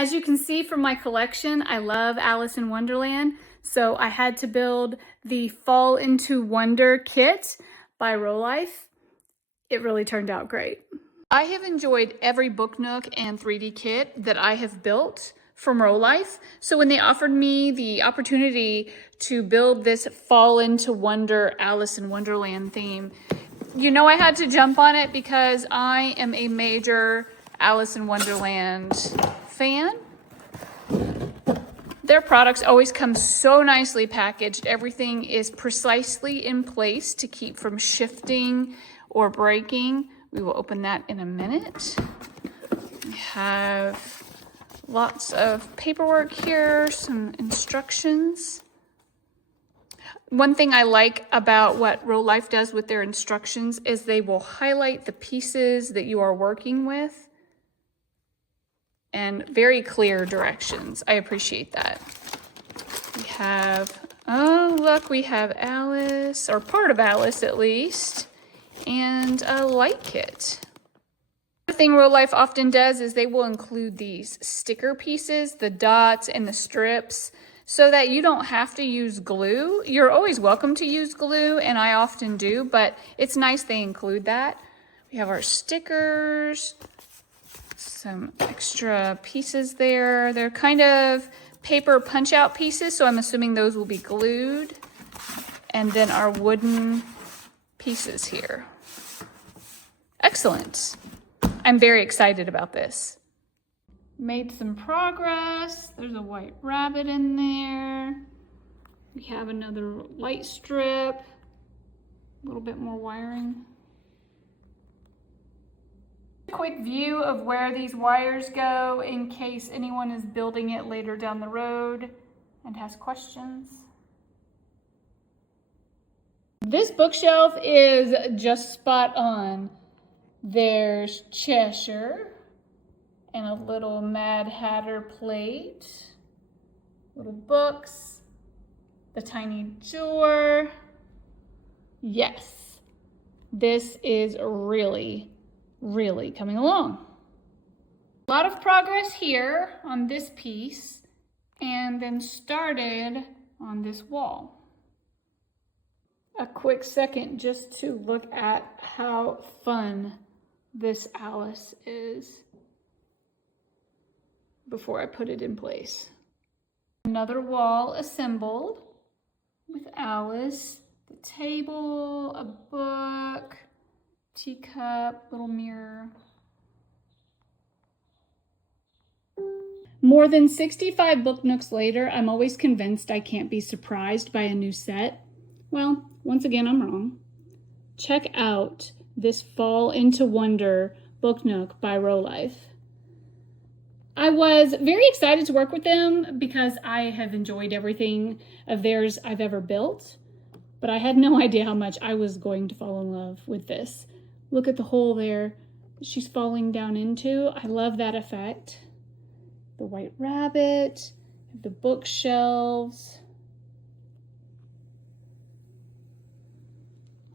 As you can see from my collection, I love Alice in Wonderland, so I had to build the Fall into Wonder kit by Rolife. It really turned out great. I have enjoyed every Book Nook and 3D kit that I have built from Rolife. So when they offered me the opportunity to build this Fall into Wonder Alice in Wonderland theme, you know I had to jump on it because I am a major Alice in Wonderland fan. Their products always come so nicely packaged. Everything is precisely in place to keep from shifting or breaking. We will open that in a minute. We have lots of paperwork here, some instructions. One thing I like about what Rolife does with their instructions is they will highlight the pieces that you are working with and very clear directions. I appreciate that. We have, oh look, we have Alice, or part of Alice at least, and a light kit. The thing Rolife often does is they will include these sticker pieces, the dots and the strips, so that you don't have to use glue. You're always welcome to use glue, and I often do, but it's nice they include that. We have our stickers, some extra pieces there. They're kind of paper punch-out pieces, so I'm assuming those will be glued. And then our wooden pieces here. Excellent. I'm very excited about this. Made some progress. There's a white rabbit in there. We have another light strip. A little bit more wiring. Quick view of where these wires go in case anyone is building it later down the road and has questions. This bookshelf is just spot on. There's Cheshire and a little Mad Hatter plate, little books, the tiny drawer. Yes, this is really coming along. A lot of progress here on this piece and then started on this wall. A quick second just to look at how fun this Alice is before I put it in place. Another wall assembled with Alice, the table, a book, teacup, little mirror. More than 65 Book Nooks later, I'm always convinced I can't be surprised by a new set. Well, once again, I'm wrong. Check out this Fall into Wonder Book Nook by Rolife. I was very excited to work with them because I have enjoyed everything of theirs I've ever built, but I had no idea how much I was going to fall in love with this. Look at the hole there she's falling down into. I love that effect. The white rabbit, the bookshelves,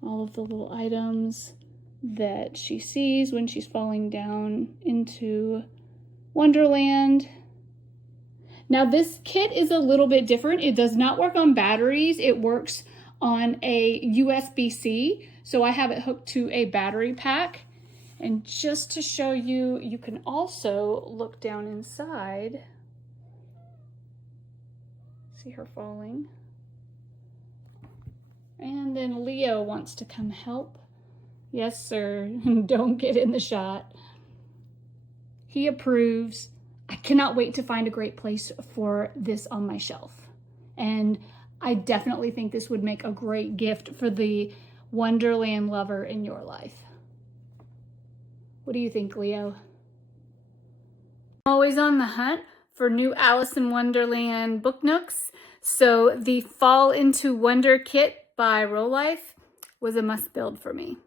all of the little items that she sees when she's falling down into Wonderland. Now this kit is a little bit different. It does not work on batteries. It works on a USB-C. So I have it hooked to a battery pack. And just to show you, you can also look down inside. See her falling. And then Leo wants to come help. Yes, sir. Don't get in the shot. He approves. I cannot wait to find a great place for this on my shelf. And I definitely think this would make a great gift for the Wonderland lover in your life. What do you think, Leo? Always on the hunt for new Alice in Wonderland Book Nooks. So the Fall into Wonder kit by Rolife was a must build for me.